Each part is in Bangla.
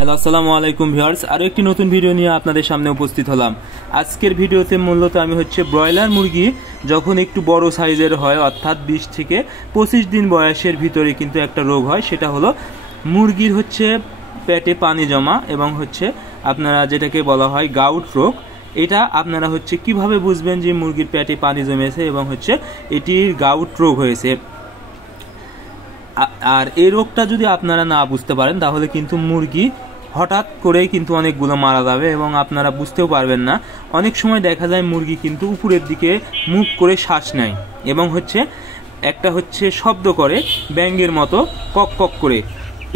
হ্যালো আসসালামু আলাইকুম ভিউয়ার্স, আরও একটি নতুন ভিডিও নিয়ে আপনাদের সামনে উপস্থিত হলাম। আজকের ভিডিওতে মূলত আমি ব্রয়লার মুরগি যখন একটু বড় সাইজের হয়, অর্থাৎ 20 থেকে 25 দিন বয়সের ভিতরে কিন্তু একটা রোগ হয়, সেটা হলো মুরগির পেটে পানি জমা এবং আপনারা যেটাকে বলা হয় গাউট রোগ। এটা আপনারা কিভাবে বুঝবেন যে মুরগির পেটে পানি জমেছে এবং এটির গাউট রোগ হয়েছে। আর এই রোগটা যদি আপনারা না বুঝতে পারেন তাহলে কিন্তু মুরগি হঠাৎ করেই কিন্তু অনেকগুলো মারা যাবে এবং আপনারা বুঝতেও পারবেন না। অনেক সময় দেখা যায় মুরগি কিন্তু উপরের দিকে মুখ করে শ্বাস নেয় এবং একটা শব্দ করে ব্যাঙের মতো কক কক করে।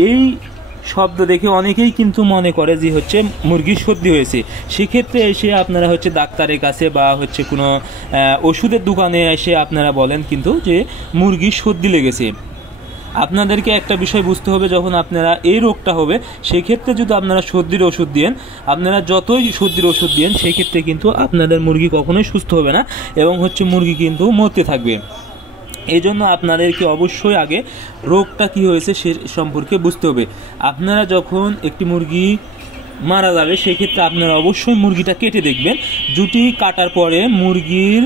এই শব্দ দেখে অনেকেই কিন্তু মনে করে যে মুরগির সর্দি হয়েছে। সেক্ষেত্রে এসে আপনারা ডাক্তারের কাছে বা কোনো ওষুধের দোকানে এসে আপনারা বলেন কিন্তু যে মুরগির সর্দি লেগেছে। আপনাদেরকে একটা বিষয় বুঝতে হবে, যখন আপনারা এই রোগটা হবে সেই ক্ষেত্রে যদি আপনারা সর্দির ওষুধ দেন, আপনারা যতই সর্দির ওষুধ দেন সেই ক্ষেত্রে কিন্তু আপনাদের মুরগি কখনোই সুস্থ হবে না এবং মুরগি কিন্তু মরতে থাকবে। এই জন্য আপনাদেরকে অবশ্যই আগে রোগটা কি হয়েছে সে সম্পর্কে বুঝতে হবে। আপনারা যখন একটি মুরগি মারা যাবে সেই ক্ষেত্রে আপনারা অবশ্যই মুরগিটা কেটে দেখবেন। জুটি কাটার পরে মুরগির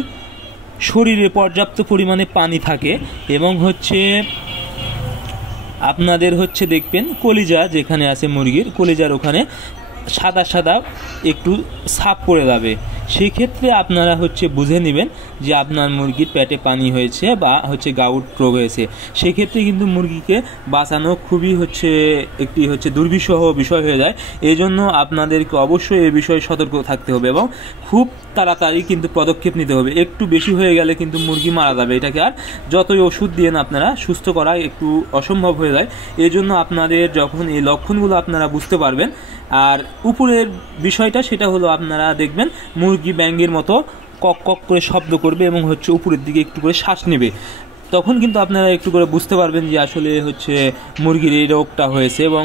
শরীরে পর্যাপ্ত পরিমাণে পানি থাকে এবং আপনাদের দেখবেন কলিজা যেখানে আছে মুরগির কলিজার ওখানে সাদা সাদা একটু ছাপ পড়ে যাবে। সেই ক্ষেত্রে আপনারা বুঝে নেবেন যে আপনার মুরগির পেটে পানি হয়েছে বা গাউট রোগ হয়েছে। সেই ক্ষেত্রে কিন্তু মুরগিকে বাঁচানো খুবই একটি দুর্বিষহ বিষয় হয়ে যায়। এই জন্য আপনাদেরকে অবশ্যই এই বিষয়ে সতর্ক থাকতে হবে এবং খুব তাড়াতাড়ি কিন্তু পদক্ষেপ নিতে হবে। একটু বেশি হয়ে গেলে কিন্তু মুরগি মারা যাবে। এটাকে আর যতই ওষুধ দিয়ে আপনারা সুস্থ করা একটু অসম্ভব হয়ে যায়। এই জন্য আপনাদের যখন এই লক্ষণগুলো আপনারা বুঝতে পারবেন, আর উপরের বিষয়টা সেটা হলো আপনারা দেখবেন মুরগি ব্যাঙের মতো কক কক করে শব্দ করবে এবং উপরের দিকে একটু করে শ্বাস নেবে। তখন কিন্তু আপনারা একটু করে বুঝতে পারবেন যে আসলে মুরগির এই রোগটা হয়েছে এবং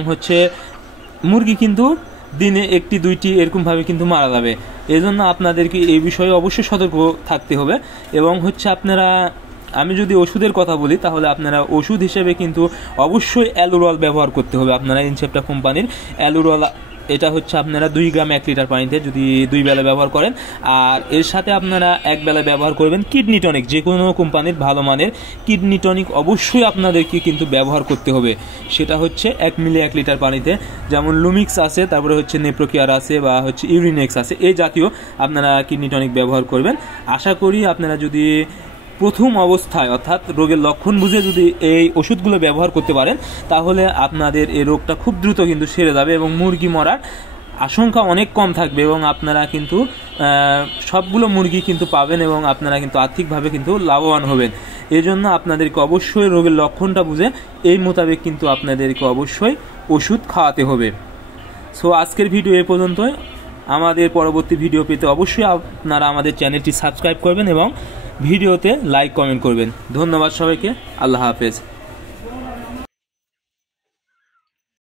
মুরগি কিন্তু দিনে একটি দুইটি এরকমভাবে কিন্তু মারা যাবে। এই জন্য আপনাদেরকে এই বিষয়ে অবশ্যই সতর্ক থাকতে হবে এবং আপনারা, আমি যদি ওষুধের কথা বলি তাহলে আপনারা ওষুধ হিসেবে কিন্তু অবশ্যই অ্যালুরল ব্যবহার করতে হবে। আপনারা ইনসেপ্টা কোম্পানির অ্যালুরল, এটা আপনারা 2 গ্রাম 1 লিটার পানিতে যদি 2 বেলা ব্যবহার করেন, আর এর সাথে আপনারা 1 বেলা ব্যবহার করবেন কিডনি টনিক। যে কোনো কোম্পানির ভালো মানের কিডনি টনিক অবশ্যই আপনাদেরকে কিন্তু ব্যবহার করতে হবে। সেটা 1 মিলি 1 লিটার পানিতে, যেমন লুমিক্স আছে, তারপরে নেপ্রোকেয়ার আছে বা ইউরিনেক্স আছে, এই জাতীয় আপনারা কিডনি টনিক ব্যবহার করবেন। আশা করি আপনারা যদি প্রথম অবস্থায় অর্থাৎ রোগের লক্ষণ বুঝে যদি এই ওষুধগুলো ব্যবহার করতে পারেন তাহলে আপনাদের এই রোগটা খুব দ্রুত কিন্তু সেরে যাবে এবং মুরগি মরার আশঙ্কা অনেক কম থাকবে এবং আপনারা কিন্তু সবগুলো মুরগি কিন্তু পাবেন এবং আপনারা কিন্তু আর্থিকভাবে কিন্তু লাভবান হবেন। এই জন্য আপনাদেরকে অবশ্যই রোগের লক্ষণটা বুঝে এই মোতাবেক কিন্তু আপনাদেরকে অবশ্যই ওষুধ খাওয়াতে হবে। সো আজকের ভিডিও এ পর্যন্তই। আমাদের পরবর্তী ভিডিও পেতে অবশ্যই আপনারা আমাদের চ্যানেলটি সাবস্ক্রাইব করবেন এবং ভিডিওতে লাইক কমেন্ট করবেন। ধন্যবাদ সবাইকে। আল্লাহ হাফেজ।